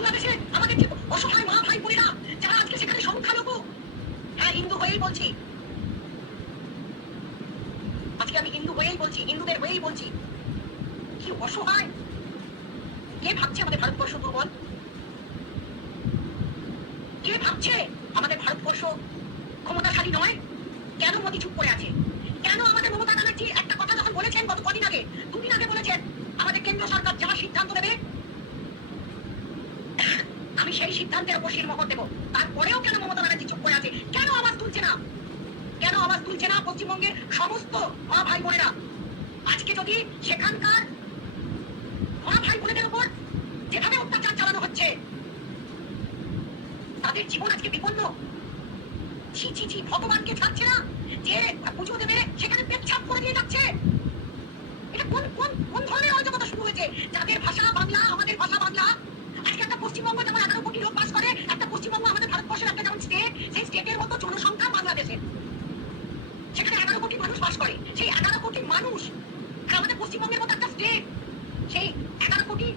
বাংলাদেশে আমাদের যে অসহায় মা ভাই বোনেরা যারা আজকে সেখানে সংখ্যালঘু। হ্যাঁ হিন্দু হয়েই বলছি। আজকে আমি হিন্দু হয়েই বলছি, হিন্দুদের হয়েই বলছি। কি অসহায়। কে ভাবছে আমাদের ভারতবর্ষ দুর্বল? কে ভাবছে আমাদের ভারতবর্ষ ক্ষমতাশালী নয়? কেন মোদী চুপ করে আছে? কেন আমাদের মমতা ব্যানার্জি একটা কথা যখন বলেছেন গত কদিন আগে, দুদিন আগে বলেছেন, আমাদের কেন্দ্র সরকার যা সিদ্ধান্ত নেবে আমি সেই সিদ্ধান্তের উপর শিরমোহর দেবো। তারপরেও কেন মমতা ব্যানার্জি চুপ করে আছে? কেন আওয়াজ তুলছে না? কেন আওয়াজ তুলছে না পশ্চিমবঙ্গের সমস্ত মা ভাই বোনেরা? আজকে যদি সেখানকার মা ভাই বোনেদের উপর যেভাবে অত্যাচার চালানো হচ্ছে, তাদের জীবন আজকে বিপন্ন। ছি ছি ছি, ভগবানকে ছাড়ছে না যে পুজো দেবে, সেখানে পেচ্ছাপ করে দিয়ে যাচ্ছে। এটা কোন কোন কোন ধরনের অরাজকতা শুরু হয়েছে? যাদের ভাষা বাংলা, আমাদের ভাষা পশ্চিমবঙ্গ যেমন এগারো কোটি লোক বাস করে, একটা পশ্চিমবঙ্গ আমাদের ভারতবর্ষের একটা যেমন স্টেট সেই স্টেটের মতো জনসংখ্যা বাংলাদেশে। সেখানে এগারো কোটি মানুষ বাস করে। সেই এগারো কোটি মানুষ আমাদের পশ্চিমবঙ্গের মতো একটা স্টেট সেই এগারো কোটি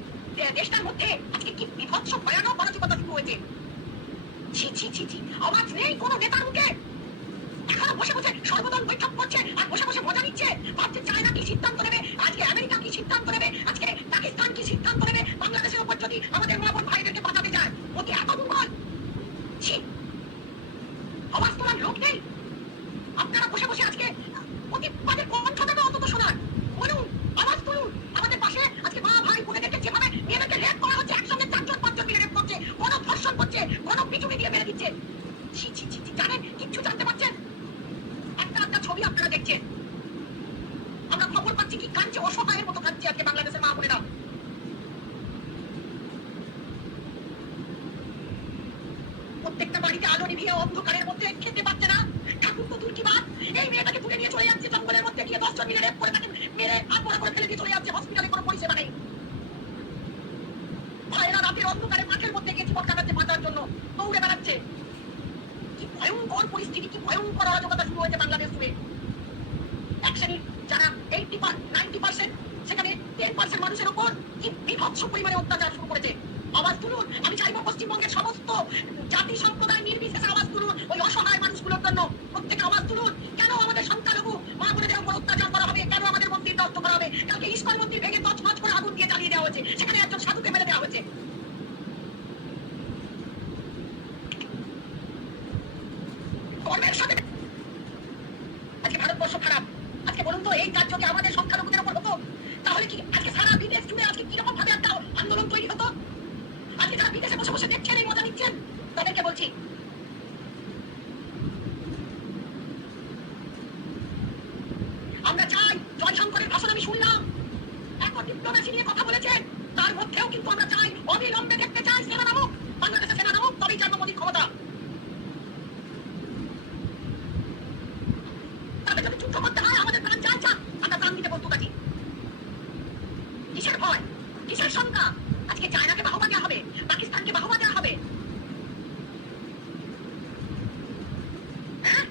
দেশটার মধ্যে আজকে কি বিভৎস, ভয়ানক হয়েছে। ছি ছি ছি ছি আওয়াজ নেই কোনো নেতার মুখে এখনও বসে বসে সর্বদল বৈঠক করছে আর বসে বসে মজা নিচ্ছে। ভাবছে চায়না কি সিদ্ধান্ত নেবে? আজকে আমেরিকা কি সিদ্ধান্ত নেবে? আজকে পাকিস্তান কি সিদ্ধান্ত নেবে? বাংলাদেশের যদি আমাদের মা ভাইদেরকে বাঁচাতে যায় ওকে এত দুর্বল আওয়াজ তোলার লোক নেই? আপনারা বসে বসে আজকে অতি বাজে কণ্ঠ দেবে অন্তত শোনার। বলুন আওয়াজ তুলুন। আমাদের পাশে আজকে মা ভাই বোনেদেরকে যেভাবে মেয়েদেরকে রেপ করা হচ্ছে একসঙ্গে চারজন পাঁচজন মিলে রেপ করছে কোন ধর্ষণ করছে কোন পিছুনি দিয়ে মেরে দিচ্ছে। ছি ছি ছি, জানেন কিচ্ছু জানতে পারছেন? একটা একটা ছবি আপনারা দেখছেন। আমরা খবর পাচ্ছি কি কাঁদছে অসহায়ের মতো কাঁদছে আজকে বাংলাদেশের মা বোনেরা প্রত্যেকটা বাড়িতে আলো নিভিয়ে অন্ধকারের মধ্যে খেতে পাচ্ছে না ঠাকুর তো দূর কি বাদ এই মেয়েটাকে তুলে নিয়ে চলে যাচ্ছে জঙ্গলের দশজন মিলে রেপ করে তাকে মেরে আপড়া করে ফেলে দিয়ে চলে যাচ্ছে, হসপিটালে কোনো পরিষেবা নেই। ভাইয়েরা রাতের অন্ধকারে মাঠের মধ্যে গিয়ে জীবন কাটাচ্ছে বাঁচার জন্য, দৌড়ে বেড়াচ্ছে। কি ভয়ঙ্কর পরিস্থিতি, কি ভয়ঙ্কর অরাজকতা শুরু হয়েছে বাংলাদেশ জুড়ে। এক শ্রেণির যারা এইটি নাইনটি পার্সেন্ট সেখানে টেন পার্সেন্ট মানুষের উপর কি বিভৎস পরিমাণে অত্যাচার শুরু করেছে। আওয়াজ তুলুন, আমি চাইব পশ্চিমবঙ্গের সমস্ত জাতি সম্প্রদায় নির্বিশেষে আওয়াজ তুলুন ওই অসহায় মানুষগুলোর জন্য। প্রত্যেকে আওয়াজ তুলুন কেন আমাদের সংখ্যালঘু মা বোনেদের উপর অত্যাচার করা হবে কেন আমাদের মন্দির নষ্ট করা হবে কালকে ইস্কন মন্দির ভেঙে তছনছ করে আগুন দিয়ে জ্বালিয়ে দেওয়া হয়েছে সেখানে একজন সাধুকে মেরে দেওয়া হয়েছে আমরা চাই জয়শঙ্করের ভাষণ আমি শুনলাম। এত ডিপ্লোমেসি নিয়ে কথা বলেছেন তার মধ্যেও কিন্তু আমরা চাই অবিলম্বে দেখতে চাই সেনা নামক বাংলাদেশে সেনা নামক তবেই চাইব মোদীর ক্ষমতা তাদের যদি যুদ্ধ করতে হয় আমাদের প্রাণ চাই চা আমরা প্রাণ দিতে প্রস্তুত আছি কিসের ভয় কিসের আজকে চায়নাকে বাহবা দেওয়া হবে, পাকিস্তানকে বাহবা দেওয়া হবে। হ্যাঁ?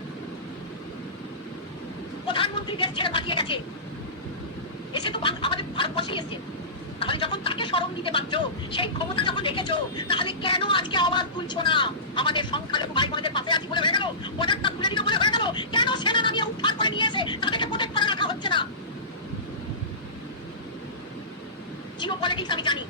প্রধানমন্ত্রী দেশ ছেড়ে পাঠিয়ে গেছে। এসে তো আমাদের ভারতবর্ষে এসছে। তাহলে যখন তাকে স্মরণ দিতে পারছ, সেই ক্ষমতা যখন রেখেছো, তাহলে কেন আজকে আওয়াজ তুলছো না? আমাদের সংখ্যালঘু ভাই বোনেদের পাশে আছি বলে হয়ে গেল প্রোডাক্টটা তুলে দিল বলে হয়ে গেল কেন সেনা নামিয়ে উদ্ধার করে নিয়ে এসে তাদেরকে প্রোটেক্ট করে রাখা হচ্ছে না জিও পলিটিক্স আমি জানি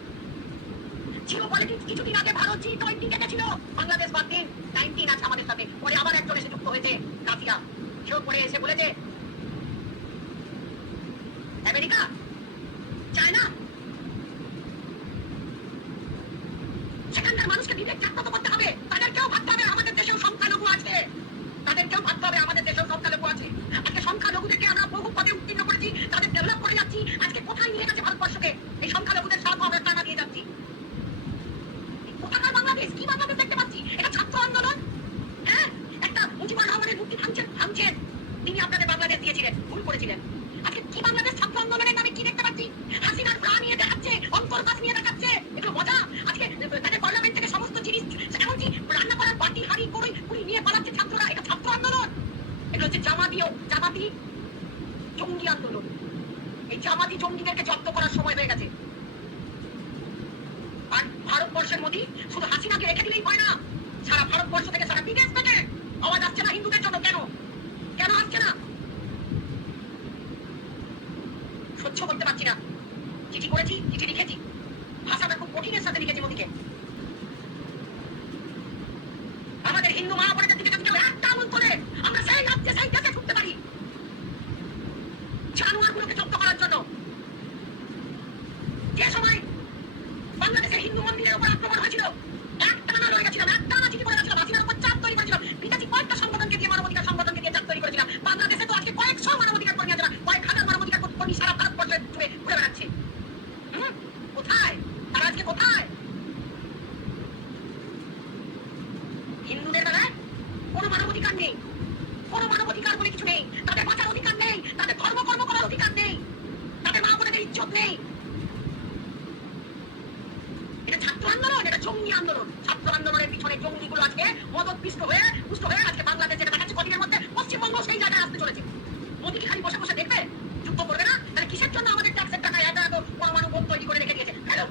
জিও পলিটিক্স কিছুদিন আগে ভারত জি টোয়েন্টি ডেকেছিল বাংলাদেশ বাদ দিন নাইনটিন আছে আমাদের সাথে পরে আবার একজন এসে যুক্ত হয়েছে রাশিয়া সেও পড়ে এসে বলেছে, আমেরিকা? চায়না? সেখানকার মানুষকে বিবেক জাগ্রত করতে হবে। তাদেরকেও ভাবতে হবে, আমাদের দেশেও সংখ্যালঘু আছে। তাদেরকেও ভাবতে হবে, আমাদের দেশেও সংখ্যালঘু আছে। আজকে সংখ্যালঘুদেরকে আমরা বহু পদে উত্তীর্ণ করেছি, তাদের ডেভেলপ করে যাচ্ছি আজকে কোথায় নিয়ে গেছে ভারতবর্ষকে এই সংখ্যালঘুদের সাথে আমরা টানা দিয়ে যাচ্ছি কোথাকার বাংলাদেশ কি বাংলাদেশ দেখতে পাচ্ছি এটা ছাত্র আন্দোলন হ্যাঁ একটা মুজিবুর রহমানের মূর্তি ভাঙছেন ভাঙছেন তিনি আপনাদের বাংলাদেশ দিয়েছিলেন ভুল করেছিলেন আজকে কি বাংলাদেশ ছাত্র আন্দোলনের নামে কি দেখতে পাচ্ছি হাসিনার প্রাণ নিয়ে দেখাচ্ছে অন্তর্বাস নিয়ে দেখাচ্ছে এগুলো মজা আজকে তাদের পার্লামেন্ট থেকে সমস্ত জিনিস এমনকি রান্না করার বাটি হাড়ি কড়ই কুড়ি নিয়ে পালাচ্ছে ছাত্ররা এটা ছাত্র আন্দোলন এগুলো হচ্ছে জামাতিও জামাতি জঙ্গি আন্দোলন এই জামাতি জঙ্গি ভারতবর্ষের মোদী শুধু হাসিনাকে রেখে দিলেই হয় না সারা ভারতবর্ষ থেকে সারা বিদেশ থেকে আওয়াজ আসছে না হিন্দুদের জন্য কেন কেন আসছে না সহ্য করতে পারছি না চিঠি করেছি চিঠি লিখেছি ভাষাটা খুব কঠিনের সাথে লিখেছি মোদীকে আমাদের হিন্দু মা বোনদের দিকে যদি কেউ একটা আঙুল তোলে আমরা সেই রাজ্যে সেই দেশে ছুটতে পারি জানোয়ারগুলোকে জব্দ করার জন্য যে সময় বাংলাদেশের হিন্দু মন্দিরের উপর আক্রমণ হয়েছিল একটা না লড়ে গেছিলাম একটা না চিঠি করে গেছিলাম হাসিনার উপর চাপ তৈরি করেছিলাম বিদেশি কয়েকটা সংগঠনকে দিয়ে মানবাধিকার সংগঠনকে দিয়ে চাপ তৈরি করেছিলাম বাংলাদেশে তো আজকে কয়েকশো মানবাধিকার কর্মী আছে না কয়েক হাজার মানবাধিকার কর্মী সারা ভারতবর্ষে ঘুরে ঘুরে বেড়াচ্ছে কোথায়? তারা আজকে কোথায়? হিন্দুদের বেলায় কোনো মানবাধিকার নেই। কোনো মানবাধিকার বলে কিছু নেই। তাদের বাঁচার অধিকার নেই। তাদের ধর্ম করার অধিকার নেই। এটা ছাত্র আন্দোলন, এটা জঙ্গি আন্দোলন। ছাত্র আন্দোলনের পিছনে জঙ্গিগুলো আজকে মদত পিষ্ট হয়ে, পুষ্ট হয়ে আজকে বাংলাদেশ যেটা দেখাচ্ছে, কদিনের মধ্যে পশ্চিমবঙ্গ সেই জায়গায় আসতে চলেছে। মোদী খালি বসে বসে দেখবে? যুদ্ধ করবে না? তাহলে কিসের জন্য আমাদের ট্যাক্সের টাকা এত এত পরমাণু বোম তৈরি করে রেখে দিয়েছে। হ্যালো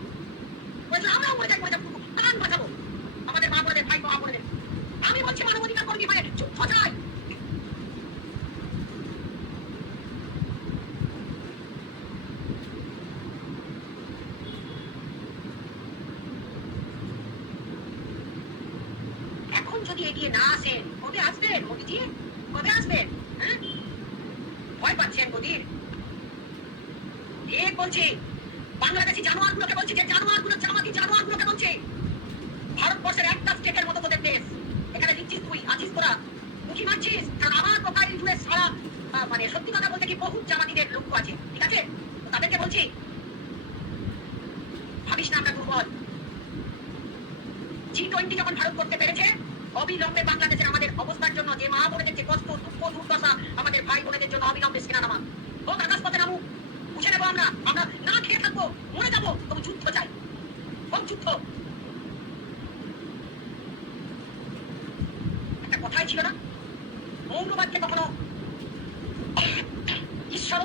বলছে আমরাও মরে যাই মরে যাব প্রাণ বাঁচাবো আমাদের মা বোনেদের ভাই মা বোনেদের আমি বলছি, মানবাধিকার কর্মী হয়ে যুদ্ধ এখন যদি এগিয়ে না আসেন, কবে আসবেন, মোদিজি? কবে আসবেন? হ্যাঁ? ভয় পাচ্ছেন মোদির। ঠিক বলছি। বাংলাদেশি জানোয়ারগুলোকে বলছি, যে জানোয়ারগুলো জামাতি জানোয়ারগুলোকে বলছি। ভারতবর্ষের একটা স্টেটের মতো তোদের দেশ। এখানে দিচ্ছিস তুই, আছিস তোরা। মুখি মারছিস? কারণ আমার প্রোফাইল জুড়ে সারা মানে সত্যি কথা বলতে কি বহু জামাতিদের লক্ষ্য আছে, ঠিক আছে? তাদেরকে বলছি, ভাবিস না আমরা দুর্বল। জি টোয়েন্টি যখন ভারত করতে পেরেছে, অবিলম্বে বাংলাদেশের আমাদের অবস্থার জন্য যে মা বোনেদের যে কষ্ট, দুঃখ, দুর্দশা আমাদের ভাই বোনেদের জন্য অবিলম্বে সেনা নামা হোক, আকাশপথে নামু বুঝে নেব আমরা আমরা না খেয়ে থাকব, মরে যাব, তবু যুদ্ধ চাই। হোক যুদ্ধ। একটা কথাই ছিল না? মৌলবাদকে কখনো ঈশ্বর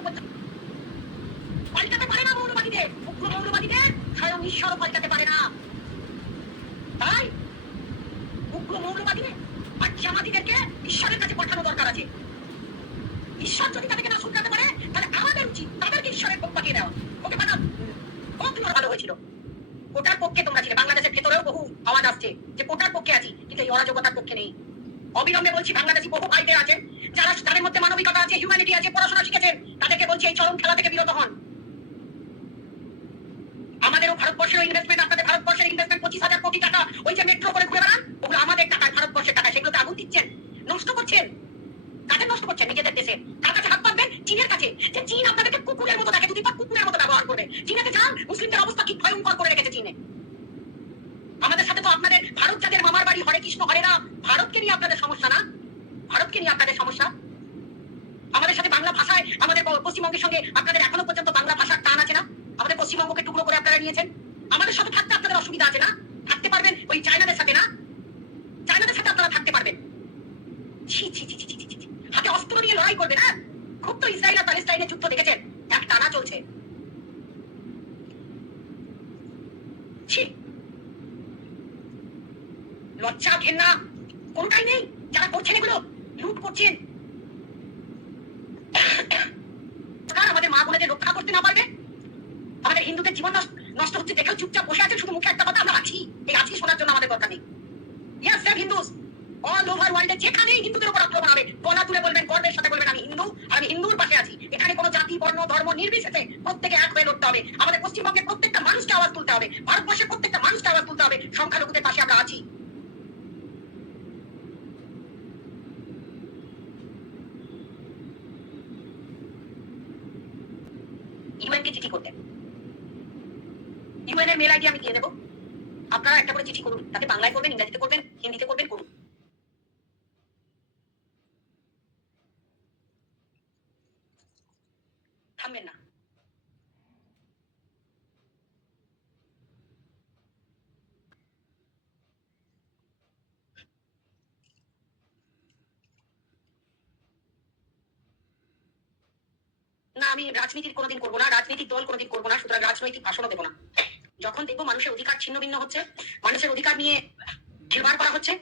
পাল্টাতে পারে না মৌলবাদীদের উগ্র মৌলবাদীদের স্বয়ং ঈশ্বরও পাল্টাতে পারে না। তাই উগ্র মৌলবাদীদের আর জামাতিদেরকে ঈশ্বরের কাছে পাঠানো দরকার আছে। ঈশ্বর যদি তাদেরকে না শুনতে পারে, তাহলে আমাদের উচিত তাদেরকে ঈশ্বরের পক্ষ পাঠিয়ে দেওয়া। ওকে, পাঠাও। কত ভালো হয়েছিল। কোটার পক্ষে তোমরা ছিলে। বাংলাদেশের ভেতরেও বহু আওয়াজ আসছে যে কোটার পক্ষে আছি, কিন্তু এই অরাজকতার পক্ষে নেই। অবিলম্বে বলছি, বাংলাদেশি বহু ভাইদের আছেন যারা তাদের মধ্যে মানবিকতা আছে হিউম্যানিটি আছে, পড়াশোনা শিখেছেন, তাদেরকে বলছি এই চরম খেলা থেকে বিরত হন। আমাদেরও ভারতবর্ষের ইনভেস্টমেন্ট আপনাদের ভারতবর্ষের ইনভেস্টমেন্ট পঁচিশ হাজার কোটি টাকা ওই যে মেট্রো করে ঘুরে বেড়ান, ওগুলো আমাদের টাকায়, ভারতবর্ষের টাকায়, সেগুলোতে আগুন দিচ্ছেন, নষ্ট করছেন। কাদের নষ্ট করছেন নিজেদের দেশে। কার কাছে হাত পাতবেন চীনের কাছে। যে চীন আপনাদেরকে কুকুরের মতো দেখে দুদিন পর কুকুরের মতো ব্যবহার করবে। চীনেতে যান, মুসলিমদের অবস্থা কি ভয়ঙ্কর করে রেখেছে চীনে। আমাদের সাথে তো আপনাদের ভারত যাদের মামার বাড়ি, হরে কৃষ্ণ, হরে রাম। ভারতকে নিয়ে আপনাদের সমস্যা না? ভারতকে নিয়ে আপনাদের সমস্যা? আমাদের সাথে বাংলা ভাষায় আমাদের পশ্চিমবঙ্গের সঙ্গে আপনাদের এখনও পর্যন্ত বাংলা ভাষার টান আছে না? আমাদের পশ্চিমবঙ্গকে টুকরো করে আপনারা নিয়েছেন? আমাদের সাথে থাকতে আপনাদের অসুবিধা আছে না? থাকতে পারবেন ওই চায়নাদের সাথে না চায়নাদের সাথে আপনারা থাকতে পারবেন ছি ছি ছি ছি ছি ছি, ছি। হাতে অস্ত্র নিয়ে লড়াই করবে না খুব তো ইসরায়েল আর প্যালেস্টাইনের যুদ্ধ দেখেছেন। এক টানা চলছে। লজ্জা, ঘেন্না, কোনটাই নেই। যারা করছেন এগুলো, লুট করছেন। আমাদের মা বোনেদের রক্ষা করতে না পারবে? আমাদের হিন্দুদের জীবন নষ্ট- হচ্ছে। দেখেও চুপচাপ বসে আছে শুধু মুখে একটা কথা আমরা আছি এই আছি শোনার জন্য আমাদের দরকার নেই। ইয়েস হিন্দুস অল ওভার ওয়ার্ল্ডে যেখানেই হিন্দুদের উপর আক্রমণ হবে গলা তুলে বলবেন, গর্বের সাথে বলবেন, আমি হিন্দু আর আমি হিন্দুর পাশে আছি। এখানে কোনো জাতি, বর্ণ, ধর্ম নির্বিশেষে প্রত্যেকে এক হয়ে লড়তে হবে। আমাদের পশ্চিমবঙ্গের প্রত্যেকটা মানুষকে আওয়াজ তুলতে হবে। ভারতবর্ষের প্রত্যেকটা মানুষকে আওয়াজ তুলতে হবে। সংখ্যালঘুদের পাশে আমরা আছি। ইউএনকে চিঠি করতেন ইউএন এর মেল আইডি আমি দিয়ে দেবো। আপনারা একটা করে চিঠি করুন। তাতে বাংলায় করবেন, ইংরেজিতে করবেন, হিন্দিতে করবেন, করুন। আমি রাজনীতির কোনোদিন করব না, রাজনৈতিক দল কোনোদিন করব না, সুতরাং রাজনৈতিক ভাষণও দেবো না। যখন দেখব মানুষের অধিকার ছিন্ন ভিন্ন হচ্ছে, মানুষের অধিকার নিয়ে ঘেরবার করা হচ্ছে